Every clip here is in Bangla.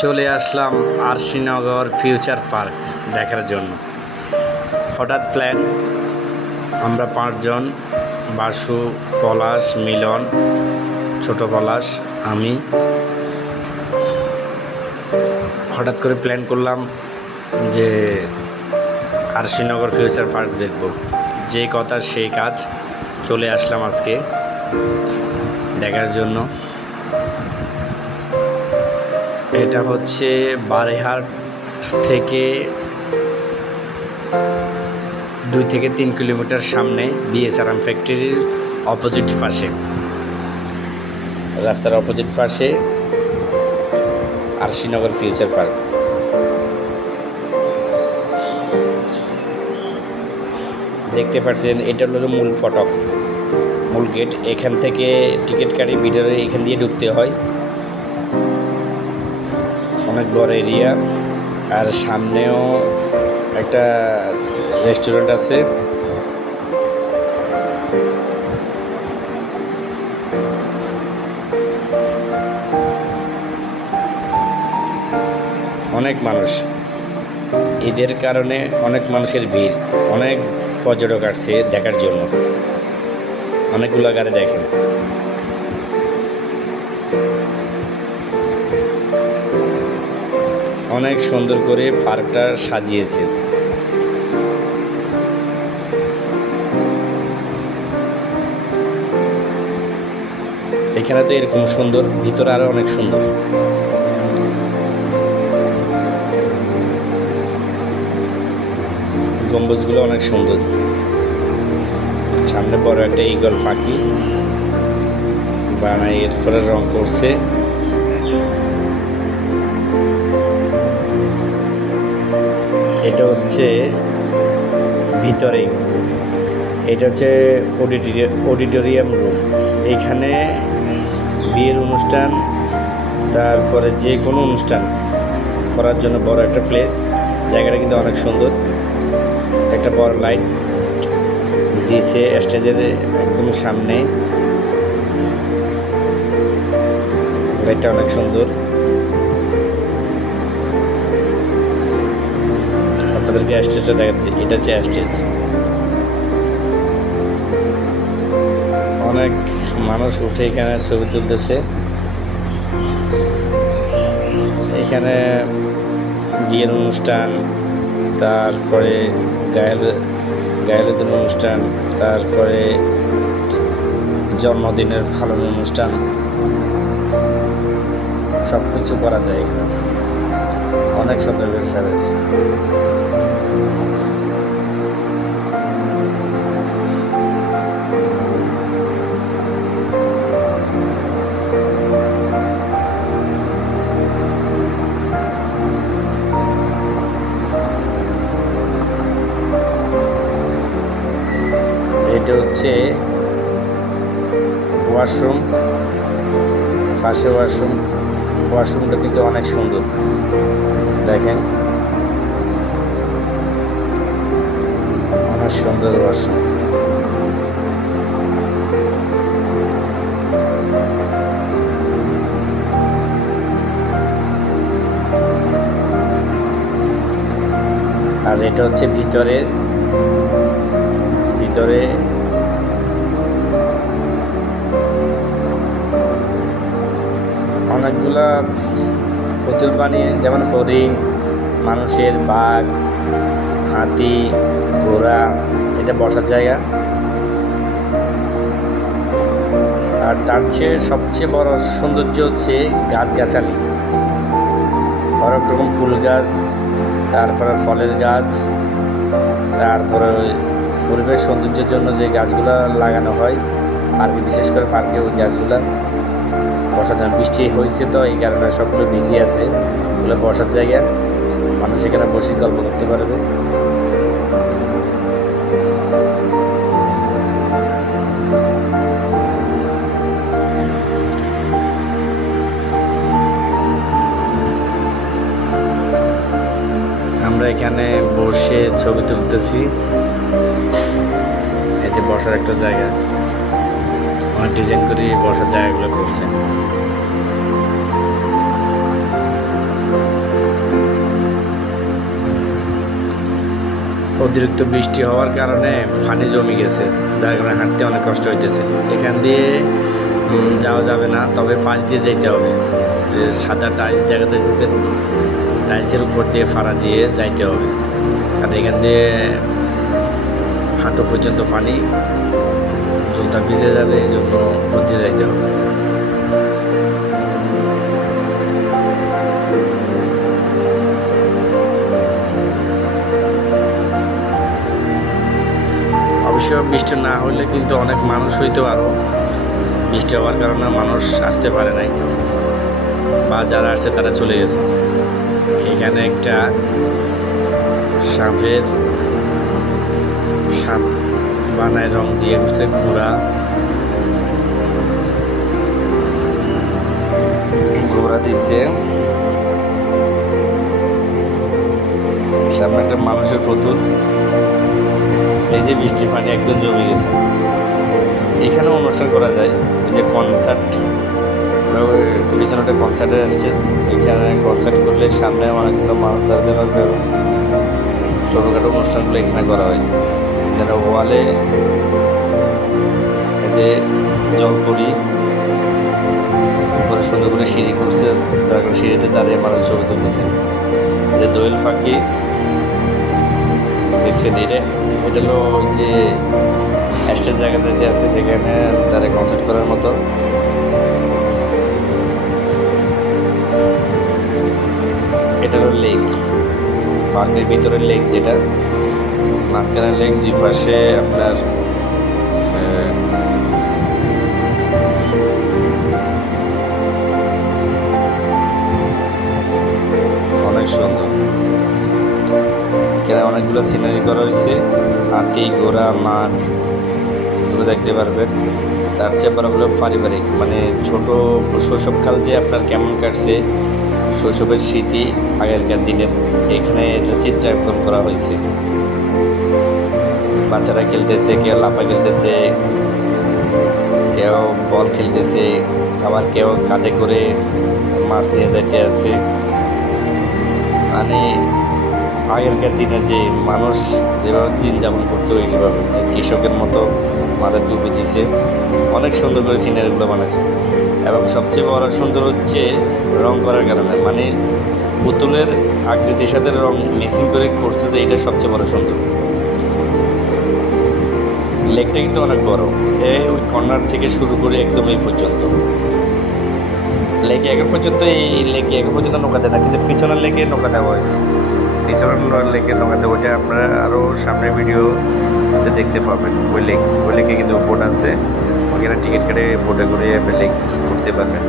চলে আসলাম আরশিনগর ফিউচার পার্ক দেখার জন্য। হঠাৎ প্ল্যান, আমরা পাঁচজন, বাসু, পলাশ, মিলন, ছোট পলাশ, আমি। হঠাৎ করে প্ল্যান করলাম যে আরশিনগর ফিউচার পার্ক দেখব। যে কথা, সেই কাজ চলে আসলাম আজকে দেখার জন্য। এটা হচ্ছে বারেহাট থেকে দুই থেকে তিন কিলোমিটার সামনে বিএসআরএম ফ্যাক্টরির অপোজিট পাশে। রাস্তার অপোজিট পাশে আর শ্রীনগর ফিউচার পার্ক দেখতে পাচ্ছেন, এটা হলো মূল ফটক। মূল গেট এখান থেকে টিকিট কাটি ভিতরে এখান দিয়ে ঢুকতে হয়। অনেক বড় এরিয়া। আর সামনেও একটা রেস্টুরেন্ট আছে। অনেক মানুষ। ঈদের কারণে অনেক মানুষের ভিড়। অনেক পর্যটক আসছে দেখার জন্য। অনেকগুলো গাড়ি দেখেন। অনেক সুন্দর করে পার্কটা সাজিয়েছে। এখানে তো এরকম সুন্দর, ভিতরে আরও অনেক সুন্দর। গম্বুজগুলো অনেক সুন্দর। সামনে বড় একটা ইগল ফাঁকি। বানাই এরপরে রং করছে। এটা হচ্ছে ভিতরে এটা হচ্ছে অডিটোরিয়াম রুম। এখানে বিয়ের অনুষ্ঠান, তারপরে যে কোনো অনুষ্ঠান করার জন্য বড় একটা প্লেস জায়গাটা কিন্তু অনেক সুন্দর। একটা বড় লাইট দিছে স্টেজের একদম সামনে। লাইটটা অনেক সুন্দর। আপনাদেরকে স্টেজটা দেখাচ্ছি এটা হচ্ছে স্টেজ অনেক মানুষ উঠে এখানে ছবি তুলতেছে। এখানে বিয়ের অনুষ্ঠান, তারপরে গায়েল গায়েলদের অনুষ্ঠান, তারপরে জন্মদিনের ফালন অনুষ্ঠান সব কিছু করা যায় এখানে। অনেক সুন্দর রয়েছে এটা হচ্ছে ওয়াশরুম পাশে ওয়াশরুম। ওয়াশরুমটা কিন্তু অনেক সুন্দর। দেখেন। অনেক সুন্দর ওয়াশরুম। আর এটা হচ্ছে ভিতরে। ভিতরে অনেকগুলা পুতুল বানিয়ে, যেমন হরিণ, মানুষের বাঘ, হাতি, ঘোড়া, এটা বসার জায়গা। আর তার চেয়ে সবচেয়ে বড় সৌন্দর্য হচ্ছে গাছগাছালি। হরেক রকম ফুল গাছ, তারপরে ফলের গাছ, তারপরে পরিবেশ সৌন্দর্যের জন্য যে গাছগুলো লাগানো হয় পার্কে বিশেষ করে পার্কে ওই গাছগুলা বসার জন্য বৃষ্টি হয়েছে তো, এই কারণে সবগুলো বিজি আছে। ওগুলো বসার জায়গা মানুষ এখানে বসে গল্প করতে পারবে। আমরা এখানে বসে ছবি তুলতেছি। এই যে বসার একটা জায়গা। অনেক ডিজাইন করে বসার জায়গাগুলো করছে। অতিরিক্ত বৃষ্টি হওয়ার কারণে ফানি জমে গেছে, যার কারণে হাঁটতে অনেক কষ্ট হইতেছে। এখান দিয়ে যাওয়া যাবে না, তবে ফাঁস দিয়ে যেতে হবে। যে সাদা টাইলস দেখা যাচ্ছে টাইলসের উপর দিয়ে ফাড়া দিয়ে যাইতে হবে। কারণ এখান দিয়ে হাঁটু পর্যন্ত পানি জুতা ভিজে যাবে, এই জন্য উপর যাইতে হবে। অবশ্য বৃষ্টি না হলে কিন্তু অনেক মানুষ হইতো আরও বৃষ্টি হওয়ার কারণে মানুষ আসতে পারে নাই, বা যারা আসছে তারা চলে গেছে। এখানে একটা সাপের সাপ বানায় রং দিয়ে করছে ঘোড়া। ঘোড়া দিচ্ছে। সামনে একটা মানুষের পুতুল এই যে বৃষ্টির পানি একদম জমে গেছে। এখানে অনুষ্ঠান করা যায়। এই যে কনসার্ট পিছনে একটা কনসার্টের স্টেজ এখানে কনসার্ট করলে সামনে অনেকগুলো মানুষ দাঁড়াতে পারবে ছোটোখাটো অনুষ্ঠানগুলো এখানে করা হয়। যেন ওয়ালে যে জলপুরি উপরে সুন্দর করে সিঁড়ি করছে তারপর সিঁড়িতে দাঁড়িয়ে মানুষ ছবি তুলতেছে। যে দোয়েল ফাঁকি, দেখছেন এটা? এটা হলো ওই যে স্টেজ জায়গাতে আছে, যেখানে তারা কনসার্ট করার মতো। এটা হলো লেক পার্কের ভিতরের লেক যেটা। মাঝখানের লেক দুই পাশে আপনার অনেক সুন্দর। এখানে অনেকগুলো সিনারি করা হয়েছে। হাতি, ঘোড়া, মাছ, এগুলো দেখতে পারবেন। তার চেয়ে বড় হলো পারিবারিক মানে ছোট শৈশবকাল যে আপনার কেমন কাটছে শৈশবের স্মৃতি আগেরকার দিনের। এখানে এটা চিত্রাঙ্কন করা হয়েছে। বাচ্চারা খেলতেছে, কেউ লাফা খেলতেছে, কেউ বল খেলতেছে, আবার কেউ কাঁধে করে মাছ নিয়ে যাইতে আছে। মানে আগেরকার দিনে যে মানুষ যেভাবে দিন যাপন করতো, এইভাবে কৃষকের মতো মাথায় টুপি দিয়েছে অনেক সুন্দর করে সিনারিগুলো বানাইছে এবং সবচেয়ে বড় সুন্দর হচ্ছে রং করার কারণে। মানে পুতুলের আকৃতির সাথে রং মিক্সিং করে করছে যে এটা সবচেয়ে বড় সুন্দর। লেকটা কিন্তু অনেক বড়। এই ওই কর্নার থেকে শুরু করে একদম এই পর্যন্ত। লেকে আগে পর্যন্ত এই লেকে আগে পর্যন্ত নৌকা দেয় না কিন্তু পিছনের লেকে নৌকা দেওয়া হয়েছে পিছনের লেকে নৌকা আছে ওইটা আপনারা আরও সামনের ভিডিওতে দেখতে পাবেন। ওই লেক ওই লেকে কিন্তু বোট আছে। ওখানে টিকিট কেটে বোটে করে আপনি লেক ঘুরতে পারবেন।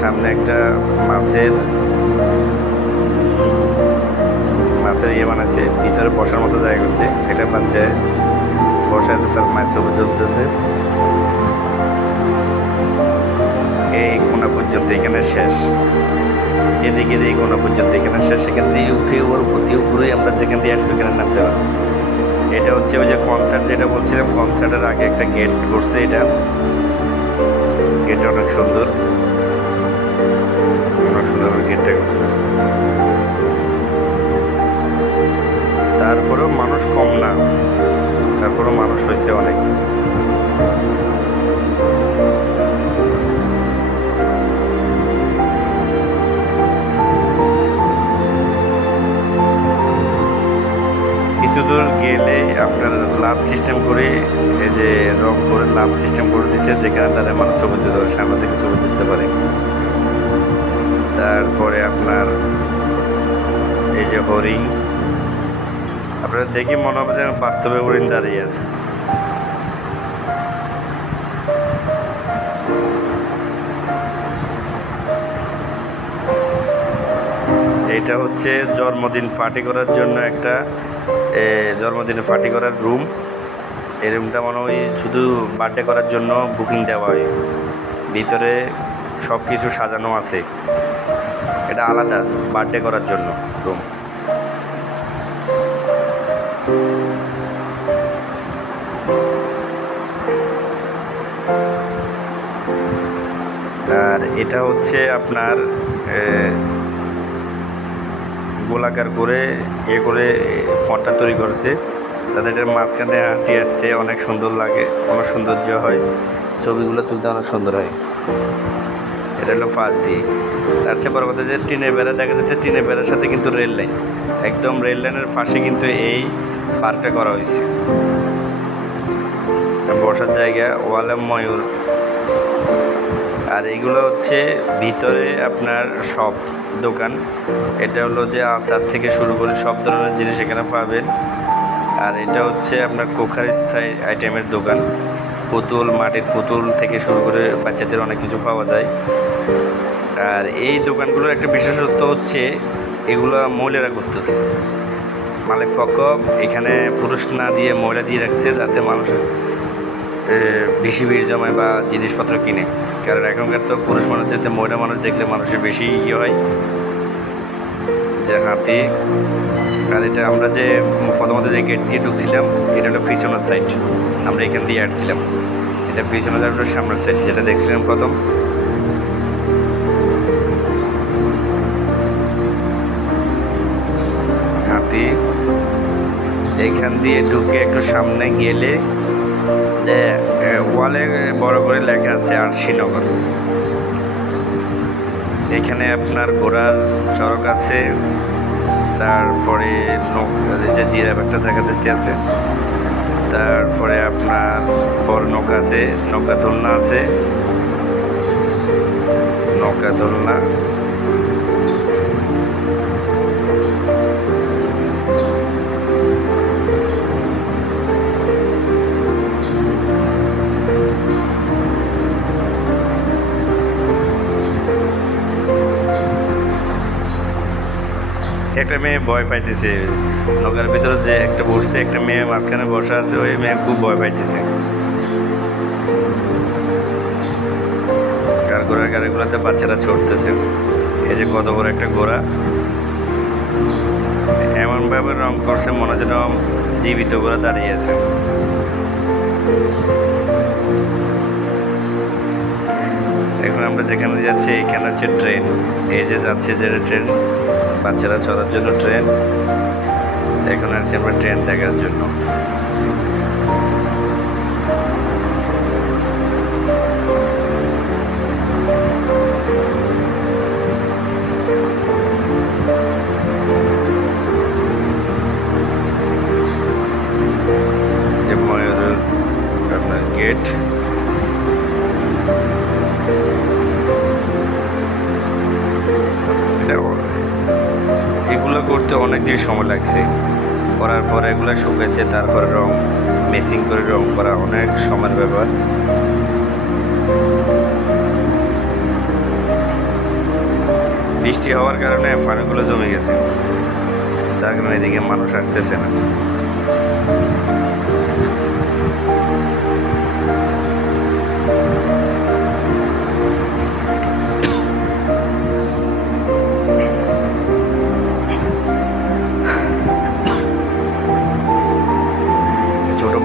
সামনে একটা মাছের মাছের ইয়ে বানাচ্ছে, ভিতরে বসার মতো জায়গা করছে। এটা বাচ্চা বসে আছে, তার মায়ের ছবি চলতেছে এই কোনা পর্যন্ত এখানে শেষ। এদিকে এই কোনা পর্যন্ত এখানে শেষ। এখান দিয়ে উঠে ওর প্রতি উপরে আমরা যেখান দিয়ে আসছি, ওখানে নামতে পারব এটা হচ্ছে ওই যে কনসার্ট যেটা বলছিলাম কনসার্টের আগে একটা গেট করছে এটা। গেটটা অনেক সুন্দর। অনেক সুন্দর গেটটা করছে। তারপরেও মানুষ কম না। তারপরেও মানুষ হয়েছে অনেক। কিছু দূর গেলে আপনার লাভ সিস্টেম করে, এই যে রং করে লাভ সিস্টেম করে দিছে, যেখানে তারা মানুষ ছবি তুলতে পারে, সামনে থেকে ছবি তুলতে পারে। তারপরে আপনার এই যে হরিং আপনার দেখি মনে হবে যেন বাস্তবে হরিণ দাঁড়িয়ে আছে। এটা হচ্ছে জন্মদিন পার্টি করার জন্য একটা জন্মদিনে পার্টি করার রুম। এই রুমটা মনে হয় শুধু বার্থডে করার জন্য বুকিং দেওয়া হয়। ভিতরে সব কিছু সাজানো আছে। এটা আলাদা বার্থডে করার জন্য রুম। এটা হচ্ছে আপনার গোলাকার করে এ করে ফোঁটা তৈরি করছে। তাদের এটার মাঝখানে হাঁটি আসতে অনেক সুন্দর লাগে, অনেক সৌন্দর্য হয়। ছবিগুলো তুলতে অনেক সুন্দর হয়। এটা হলো ফাঁস দিয়ে। তার চেয়ে বড় কথা যে টিনের বেড়া, দেখা যাচ্ছে টিনের বেড়ার সাথে কিন্তু রেল লাইন। একদম রেল লাইনের পাশে কিন্তু এই পার্কটা করা হয়েছে। বসার জায়গা ওয়ালে ময়ূর আর এগুলো হচ্ছে ভিতরে আপনার সব দোকান। এটা হলো যে আচার থেকে শুরু করে সব ধরনের জিনিস এখানে পাবেন। আর এটা হচ্ছে আপনার কোখারি সাইড আইটেমের দোকান। পুতুল, মাটির পুতুল থেকে শুরু করে বাচ্চাদের অনেক কিছু পাওয়া যায়। আর এই দোকানগুলোর একটা বিশেষত্ব হচ্ছে এগুলো মহিলারা করতেছে। মালিক পক্ষ এখানে পুরুষ না দিয়ে মহিলা দিয়ে রাখছে যাতে মানুষ বেশি ভিড় জমায় বা জিনিসপত্র কিনে। কারণ এখনকার তো পুরুষ মানুষ যেতে মহিলা মানুষ দেখলে মানুষের বেশি ইয়ে হয়। যে হাতি, আর এটা আমরা যে প্রথমত যে গেট দিয়ে ঢুকছিলাম, এটা হলো পিছনের সাইড আমরা এখান দিয়ে আসছিলাম এটা পিছনের সাইড সামনের সাইড যেটা দেখছিলাম প্রথম। হাতি, এখান দিয়ে ঢুকে একটু সামনে গেলে যে ওয়ালে বড় করে লেখা আছে আর শ্রীনগর। এখানে আপনার ঘোড়ার চরক আছে, তারপরে যে জিরাফ একটা দেখা যাচ্ছে আছে, তারপরে আপনার বড় নৌকা আছে, নৌকা দোলনা আছে, নৌকা দোলনা একটা মেয়ে ভয় পাইতেছে। নৌকার ভিতরে যে একটা বসছে, একটা মেয়ে মাঝখানে বসা আছে, ওই মেয়ে খুব ভয় পাইতেছে। আর ঘোড়ার গাড়িগুলোতে বাচ্চারা ছড়তেছে এই যে কত বড় একটা ঘোড়া। এমনভাবে রং করছে মনে যেন জীবিত ঘোড়া দাঁড়িয়ে আছে। এখন আমরা যেখানে যাচ্ছি, এখানে হচ্ছে ট্রেন। এই যে যাচ্ছে যে ট্রেন। বাচ্চারা চড়ার জন্য ট্রেন এখন আসছি আমরা ট্রেন দেখার জন্য। যে ময়ূরের আপনার গেট করতে অনেক দিন সময় লাগছে। করার পর এগুলো শুকেছে তারপরে রং মেসিং করে রং করা অনেক সময়ের ব্যাপার। বৃষ্টি হওয়ার কারণে পানিগুলো জমে গেছে। তার কারণে এদিকে মানুষ আসতেছে না।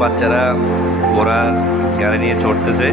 বাচ্চারা ওরা গাড়ি নিয়ে চড়তেছে।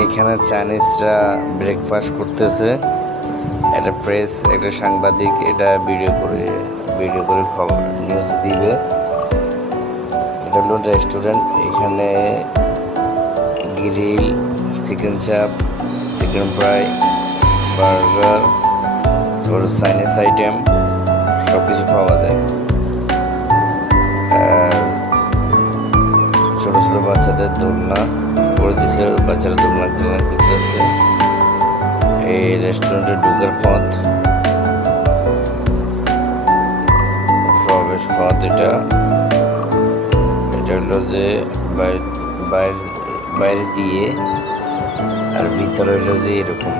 এখানে চাইনিজরা ব্রেকফাস্ট করতেছে। একটা প্রেস একটা সাংবাদিক এটা ভিডিও করে ভিডিও করে খবর নিউজ দিবে। এটা হলো রেস্টুরেন্ট এখানে grill chicken chaap chicken fry burger তারপর চাইনিজ আইটেম সব কিছু পাওয়া যায়। ছোট ছোট বাচ্চাদের দোলনা। করে দিছে, বাচ্চারা দোলনা খেলনা করতেছে। এই রেস্টুরেন্টে ঢুকার পথ। প্রবেশ পথ এটা। এটা হলো যে বাইরে বাইরে দিয়ে আর ভিতরে হলো যে এরকম।